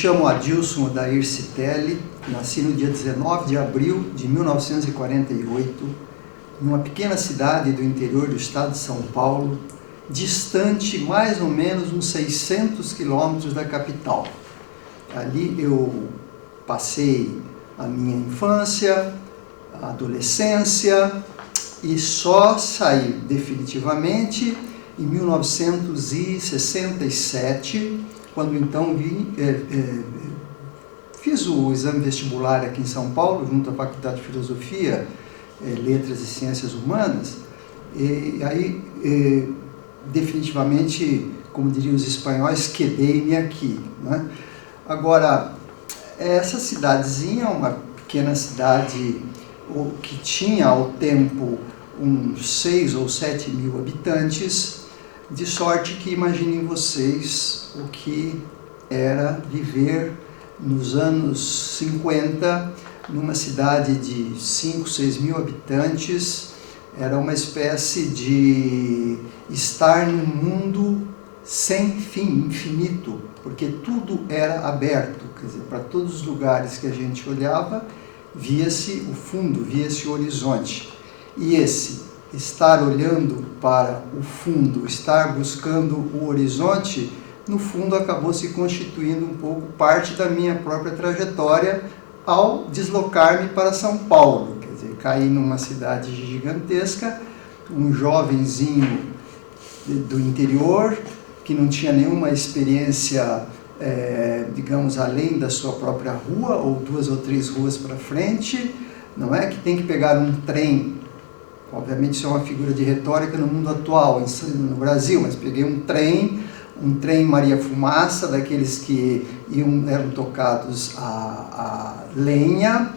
chamo Adilson Odair Citelli, nasci no dia 19 de abril de 1948, em uma pequena cidade do interior do estado de São Paulo, distante mais ou menos uns 600 quilômetros da capital. Ali eu passei a minha infância, a adolescência e só saí definitivamente em 1967, quando então fiz o exame vestibular aqui em São Paulo, junto à Faculdade de Filosofia, Letras e Ciências Humanas, e aí definitivamente, como diriam os espanhóis, quedei-me aqui, né? Agora, essa cidadezinha, uma pequena cidade que tinha ao tempo uns 6 ou 7 mil habitantes, de sorte que imaginem vocês o que era viver nos anos 50 numa cidade de 5, 6 mil habitantes. Era uma espécie de estar num mundo sem fim, infinito, porque tudo era aberto, quer dizer, para todos os lugares que a gente olhava, via-se o fundo, via-se o horizonte. E esse estar olhando para o fundo, estar buscando o horizonte, no fundo acabou se constituindo um pouco parte da minha própria trajetória ao deslocar-me para São Paulo. Quer dizer, caí numa cidade gigantesca, um jovenzinho do interior, que não tinha nenhuma experiência, digamos, além da sua própria rua, ou 2 ou 3 ruas para frente, não é? Que tem que pegar um trem, obviamente isso é uma figura de retórica no mundo atual, no Brasil, mas peguei um trem Maria Fumaça, daqueles que eram tocados a lenha,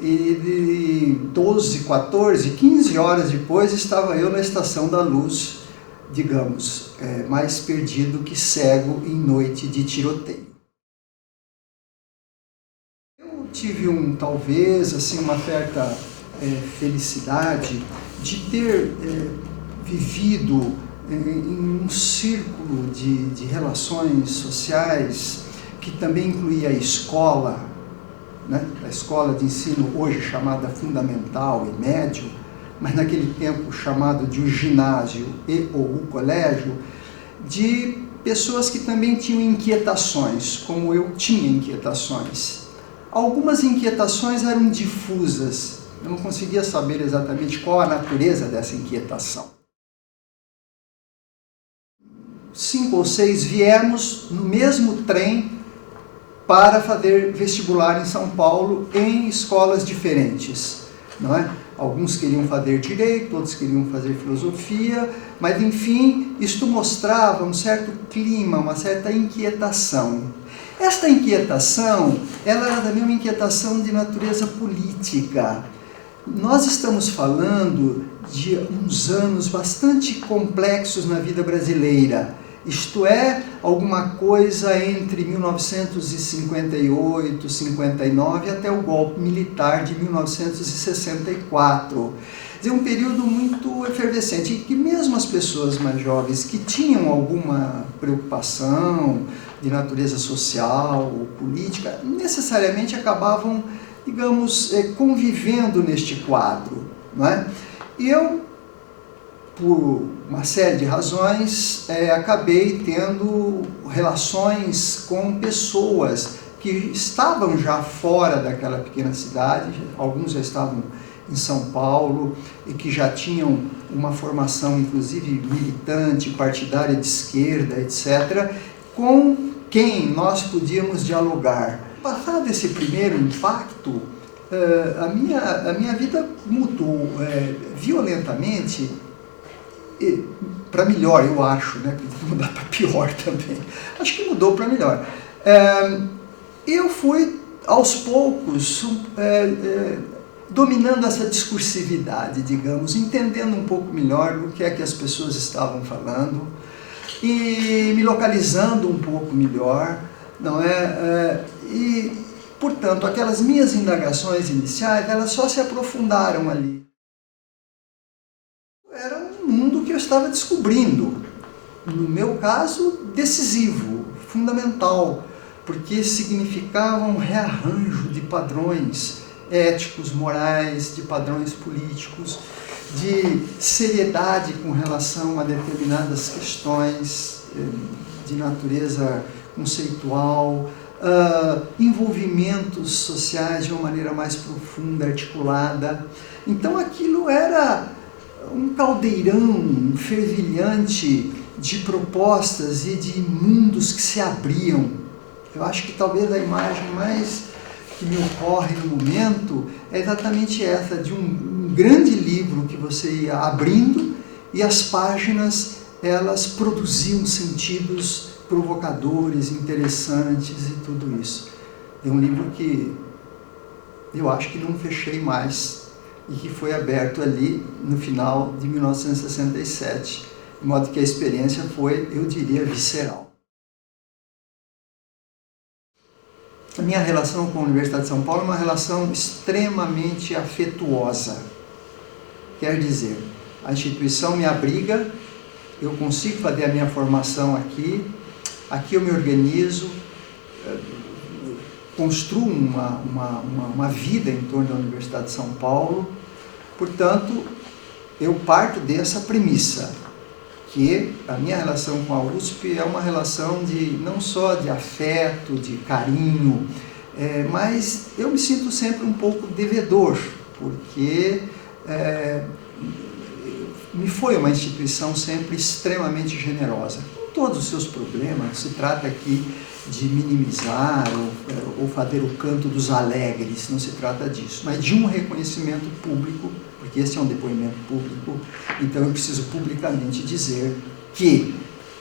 e de 12, 14, 15 horas depois estava eu na Estação da Luz, digamos, mais perdido que cego em noite de tiroteio. Eu tive talvez, assim, uma certa felicidade de ter vivido em um círculo de relações sociais que também incluía a escola, né? A escola de ensino hoje chamada fundamental e médio, mas naquele tempo chamado de o ginásio ou o colégio, de pessoas que também tinham inquietações, como eu tinha inquietações. Algumas inquietações eram difusas, eu não conseguia saber exatamente qual a natureza dessa inquietação. 5 ou 6 viemos no mesmo trem para fazer vestibular em São Paulo em escolas diferentes, não é? Alguns queriam fazer direito, outros queriam fazer filosofia, mas enfim, isto mostrava um certo clima, uma certa inquietação. Esta inquietação, ela era também uma inquietação de natureza política. Nós estamos falando de uns anos bastante complexos na vida brasileira, isto é, alguma coisa entre 1958, 59 até o golpe militar de 1964. Quer dizer, um período muito efervescente, e que mesmo as pessoas mais jovens que tinham alguma preocupação de natureza social ou política, necessariamente acabavam, digamos, convivendo neste quadro, não é? E eu, por uma série de razões, acabei tendo relações com pessoas que estavam já fora daquela pequena cidade, alguns já estavam em São Paulo e que já tinham uma formação, inclusive militante, partidária de esquerda, etc., com quem nós podíamos dialogar. Passado esse primeiro impacto, a minha vida mudou violentamente, para melhor, eu acho, né? Podia mudar para pior também. Acho que mudou para melhor. Eu fui, aos poucos, dominando essa discursividade, digamos, entendendo um pouco melhor o que é que as pessoas estavam falando e me localizando um pouco melhor, não é? E, portanto, aquelas minhas indagações iniciais, elas só se aprofundaram ali. Era um mundo que eu estava descobrindo, no meu caso, decisivo, fundamental, porque significava um rearranjo de padrões éticos, morais, de padrões políticos, de seriedade com relação a determinadas questões de natureza conceitual, envolvimentos sociais de uma maneira mais profunda, articulada. Então aquilo era um caldeirão fervilhante de propostas e de mundos que se abriam. Eu acho que talvez a imagem mais que me ocorre no momento é exatamente essa, de um grande livro que você ia abrindo e as páginas, elas produziam sentidos provocadores, interessantes e tudo isso. É um livro que eu acho que não fechei mais e que foi aberto ali no final de 1967, de modo que a experiência foi, eu diria, visceral. A minha relação com a Universidade de São Paulo é uma relação extremamente afetuosa. Quer dizer, a instituição me abriga, eu consigo fazer a minha formação aqui eu me organizo, construo uma vida em torno da Universidade de São Paulo. Portanto, eu parto dessa premissa, que a minha relação com a USP é uma relação de não só de afeto, de carinho, mas eu me sinto sempre um pouco devedor, porque me foi uma instituição sempre extremamente generosa. Com todos os seus problemas, se trata aqui de minimizar ou fazer o canto dos alegres, não se trata disso, mas de um reconhecimento público, porque esse é um depoimento público, então eu preciso publicamente dizer que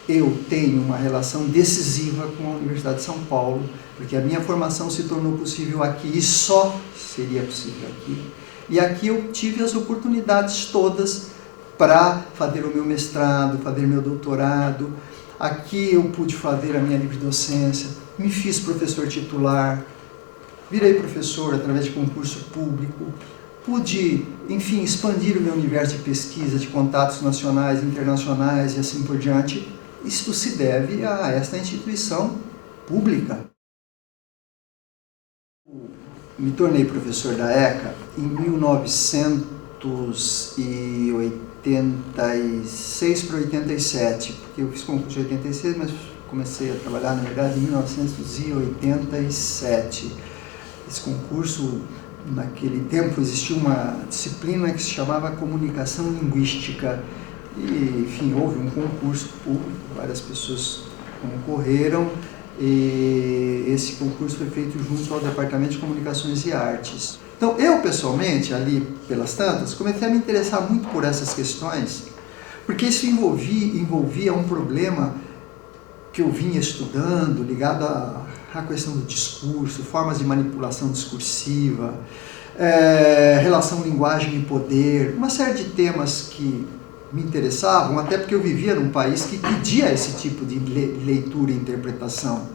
eu tenho uma relação decisiva com a Universidade de São Paulo, porque a minha formação se tornou possível aqui e só seria possível aqui. E aqui eu tive as oportunidades todas para fazer o meu mestrado, fazer meu doutorado. Aqui eu pude fazer a minha livre docência, me fiz professor titular, virei professor através de concurso público, pude, enfim, expandir o meu universo de pesquisa, de contatos nacionais, internacionais e assim por diante. Isto se deve a esta instituição pública. Me tornei professor da ECA em 1986 para 87, porque eu fiz concurso em 86, mas comecei a trabalhar, na verdade, em 1987. Esse concurso, naquele tempo, existia uma disciplina que se chamava Comunicação Linguística. E, enfim, houve um concurso público, várias pessoas concorreram, e esse concurso foi feito junto ao Departamento de Comunicações e Artes. Então, eu, pessoalmente, ali pelas tantas, comecei a me interessar muito por essas questões, porque isso envolvia um problema que eu vinha estudando, ligado à questão do discurso, formas de manipulação discursiva, relação linguagem e poder, uma série de temas que me interessavam, até porque eu vivia num país que pedia esse tipo de leitura e interpretação.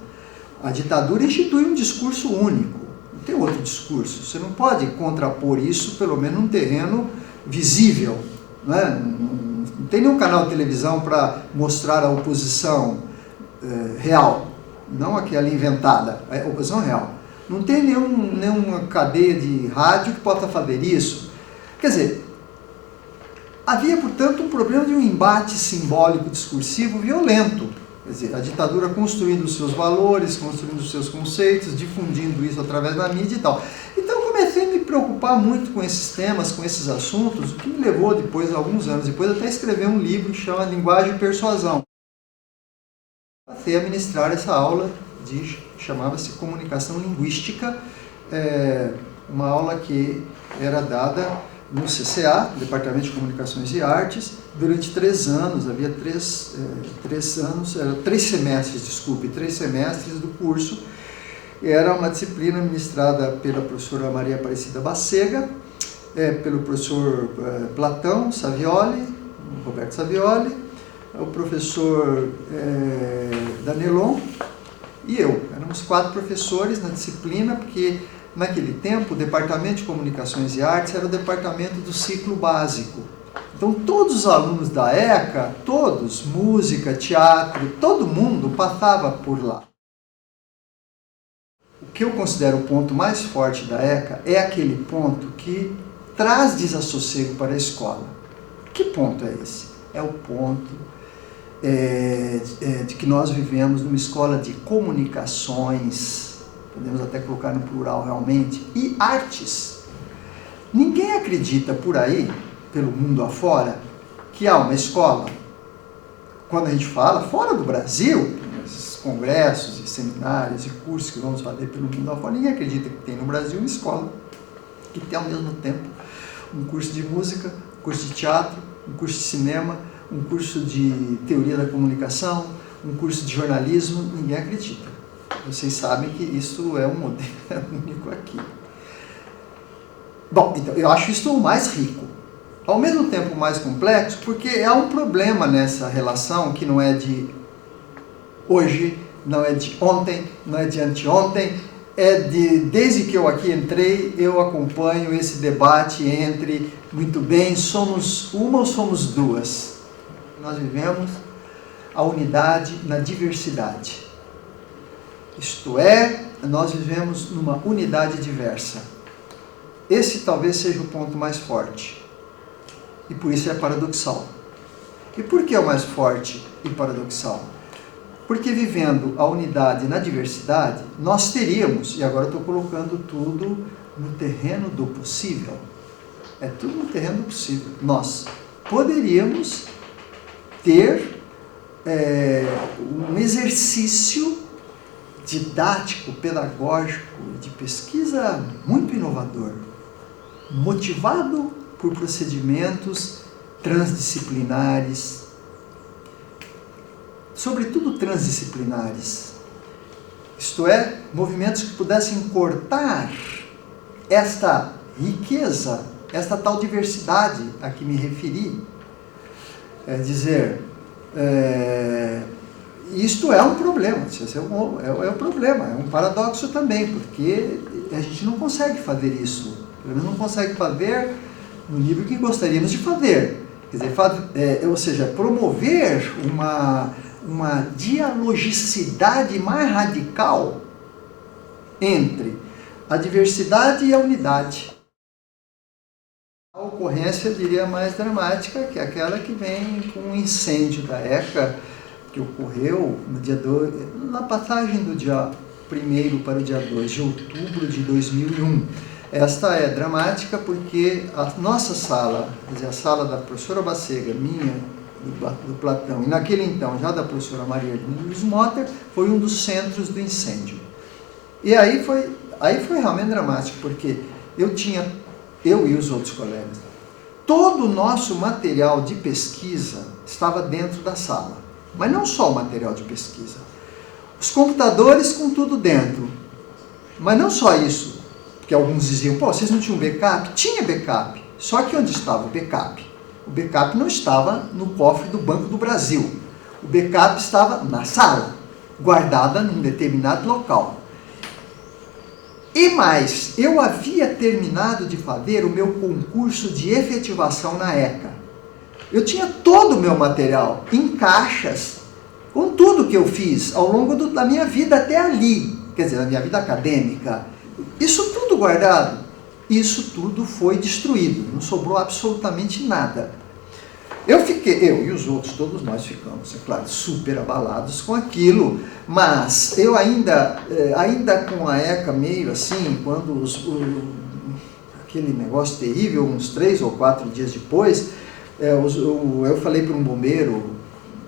A ditadura institui um discurso único, não tem outro discurso. Você não pode contrapor isso, pelo menos num terreno visível, né? Não tem nenhum canal de televisão para mostrar a oposição real, não aquela inventada, a oposição real. Não tem nenhuma cadeia de rádio que possa fazer isso. Quer dizer, havia, portanto, um problema de um embate simbólico discursivo violento. Quer dizer, a ditadura construindo os seus valores, construindo os seus conceitos, difundindo isso através da mídia e tal. Então, comecei a me preocupar muito com esses temas, com esses assuntos, o que me levou depois, alguns anos depois, até escrever um livro que chama Linguagem e Persuasão. Passei a ministrar essa aula, chamava-se Comunicação Linguística, uma aula que era dada no CCA, Departamento de Comunicações e Artes, durante 3 anos, havia 3 semestres do curso. Era uma disciplina ministrada pela professora Maria Aparecida Bacega, pelo professor Platão Savioli, Roberto Savioli, o professor Danelon e eu. Éramos 4 professores na disciplina, porque naquele tempo o Departamento de Comunicações e Artes era o departamento do ciclo básico. Então todos os alunos da ECA, todos, música, teatro, todo mundo passava por lá. que eu considero o ponto mais forte da ECA é aquele ponto que traz desassossego para a escola. Que ponto é esse? É o ponto de que nós vivemos numa escola de comunicações, podemos até colocar no plural realmente, e artes. Ninguém acredita por aí, pelo mundo afora, que há uma escola, quando a gente fala fora do Brasil, esses congressos e seminários e cursos que vamos fazer pelo mundo afora, ninguém acredita que tem no Brasil uma escola que tem ao mesmo tempo um curso de música, um curso de teatro, um curso de cinema, um curso de teoria da comunicação, um curso de jornalismo. Ninguém acredita. Vocês sabem que isso é um modelo único aqui. Bom, então eu acho isso o mais rico. Ao mesmo tempo mais complexo, porque há um problema nessa relação que não é de hoje, não é de ontem, não é de anteontem, desde que eu aqui entrei, eu acompanho esse debate entre, muito bem, somos uma ou somos duas? Nós vivemos a unidade na diversidade. Isto é, nós vivemos numa unidade diversa. Esse talvez seja o ponto mais forte. E por isso é paradoxal. E por que é o mais forte e paradoxal? Porque vivendo a unidade na diversidade, nós teríamos, e agora eu estou colocando tudo no terreno do possível, é tudo no terreno do possível, nós poderíamos ter um exercício didático, pedagógico, de pesquisa muito inovador, motivado por procedimentos transdisciplinares, sobretudo transdisciplinares, isto é, movimentos que pudessem cortar esta riqueza, esta tal diversidade a que me referi. É dizer, isto é um problema, é um problema, é um paradoxo também, porque a gente não consegue fazer isso, pelo menos não consegue fazer no nível que gostaríamos de fazer. Quer dizer, ou seja, promover uma dialogicidade mais radical entre a diversidade e a unidade. A ocorrência, eu diria, mais dramática, que é aquela que vem com o incêndio da ECA, que ocorreu no dia 2, na passagem do dia 1º para o dia 2 de outubro de 2001. Esta é dramática porque a nossa sala, quer dizer, a sala da professora Bacega, minha, do Platão, e naquele então já da professora Maria Luiz Motter, foi um dos centros do incêndio. E aí foi realmente dramático, porque eu e os outros colegas, todo o nosso material de pesquisa estava dentro da sala. Mas não só o material de pesquisa. Os computadores com tudo dentro. Mas não só isso. Porque alguns diziam, pô, vocês não tinham backup? Tinha backup. Só que onde estava o backup? O backup não estava no cofre do Banco do Brasil. O backup estava na sala, guardada num determinado local. E mais, eu havia terminado de fazer o meu concurso de efetivação na ECA. Eu tinha todo o meu material em caixas, com tudo que eu fiz ao longo da minha vida até ali, quer dizer, na minha vida acadêmica. Isso tudo guardado, isso tudo foi destruído, não sobrou absolutamente nada. Eu e os outros, todos nós ficamos, é claro, super abalados com aquilo, mas eu ainda com a ECA meio assim, quando aquele negócio terrível, uns 3 ou 4 dias depois, eu falei para um bombeiro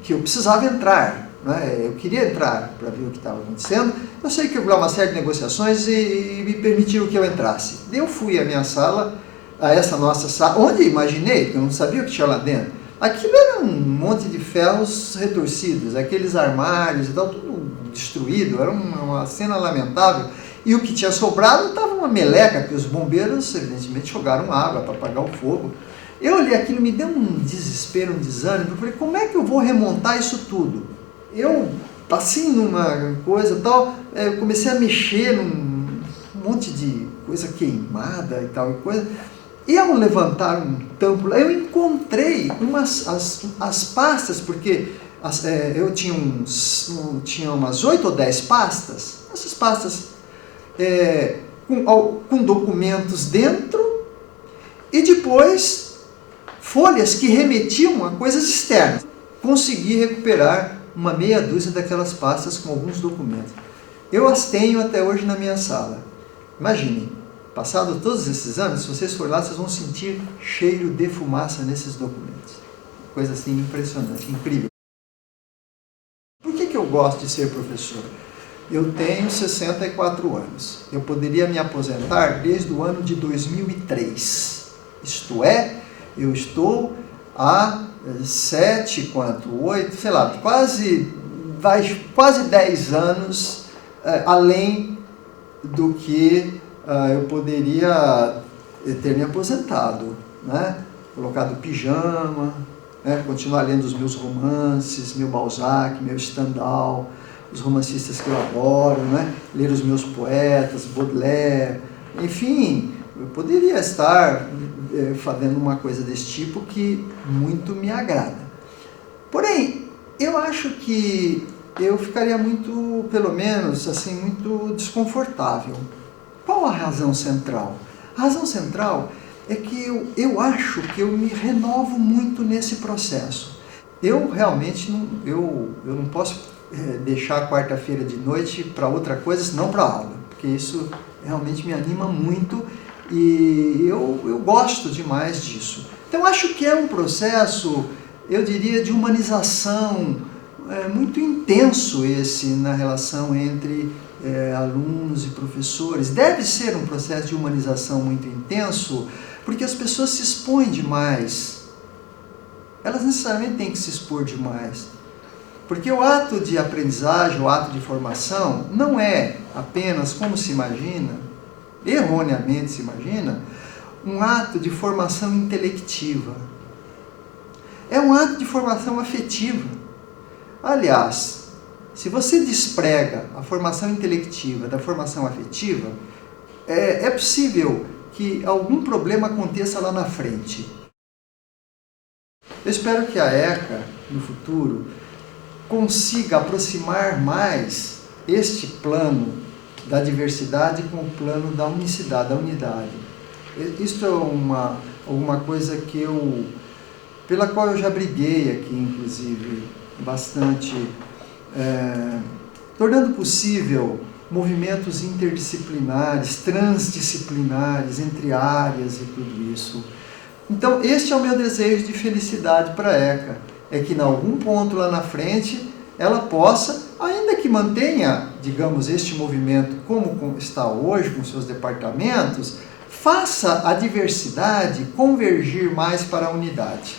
que eu precisava entrar, né? Eu queria entrar para ver o que estava acontecendo. Eu sei que houve uma série de negociações e me permitiram que eu entrasse. Eu fui à minha sala, a essa nossa sala, onde imaginei, porque eu não sabia o que tinha lá dentro. Aquilo era um monte de ferros retorcidos, aqueles armários e tal, tudo destruído, era uma cena lamentável. E o que tinha sobrado estava uma meleca, que os bombeiros, evidentemente, jogaram água para apagar o fogo. Eu olhei aquilo, me deu um desespero, um desânimo. Eu falei, como é que eu vou remontar isso tudo? Eu, assim, numa coisa tal, eu comecei a mexer num monte de coisa queimada e tal, e ao levantar um tampo lá, eu encontrei as pastas, porque eu tinha umas 8 ou 10 pastas. Essas pastas com documentos dentro e depois folhas que remetiam a coisas externas. Consegui recuperar uma meia dúzia daquelas pastas com alguns documentos. Eu as tenho até hoje na minha sala. Imaginem, passado todos esses anos, se vocês forem lá, vocês vão sentir cheiro de fumaça nesses documentos. Coisa assim impressionante, incrível. Por que eu gosto de ser professor? Eu tenho 64 anos. Eu poderia me aposentar desde o ano de 2003. Isto é, eu estou há 8, sei lá, quase 10 anos além do que eu poderia ter me aposentado, né? Colocado pijama, né? Continuar lendo os meus romances, meu Balzac, meu Stendhal, os romancistas que eu adoro, né? Ler os meus poetas, Baudelaire, enfim, eu poderia estar fazendo uma coisa desse tipo que muito me agrada. Porém, eu acho que eu ficaria muito, pelo menos, assim, muito desconfortável. Qual a razão central? A razão central é que eu acho que eu me renovo muito nesse processo. Eu realmente não posso deixar a quarta-feira de noite para outra coisa, senão para aula, porque isso realmente me anima muito e eu gosto demais disso. Então, acho que é um processo, eu diria, de humanização muito intenso esse na relação entre alunos e professores. Deve ser um processo de humanização muito intenso, porque as pessoas se expõem demais. Elas necessariamente têm que se expor demais. Porque o ato de aprendizagem, o ato de formação, não é apenas, como se imagina, erroneamente se imagina, um ato de formação intelectiva. É um ato de formação afetiva. Aliás, se você desprega a formação intelectiva da formação afetiva, é possível que algum problema aconteça lá na frente. Eu espero que a ECA, no futuro, consiga aproximar mais este plano da diversidade com o plano da unicidade, da unidade. Isto é alguma coisa pela qual eu já briguei aqui, inclusive, bastante, tornando possível movimentos interdisciplinares, transdisciplinares, entre áreas e tudo isso. Então, este é o meu desejo de felicidade para a ECA, é que em algum ponto lá na frente ela possa, ainda que mantenha, digamos, este movimento como está hoje, com seus departamentos, faça a diversidade convergir mais para a unidade.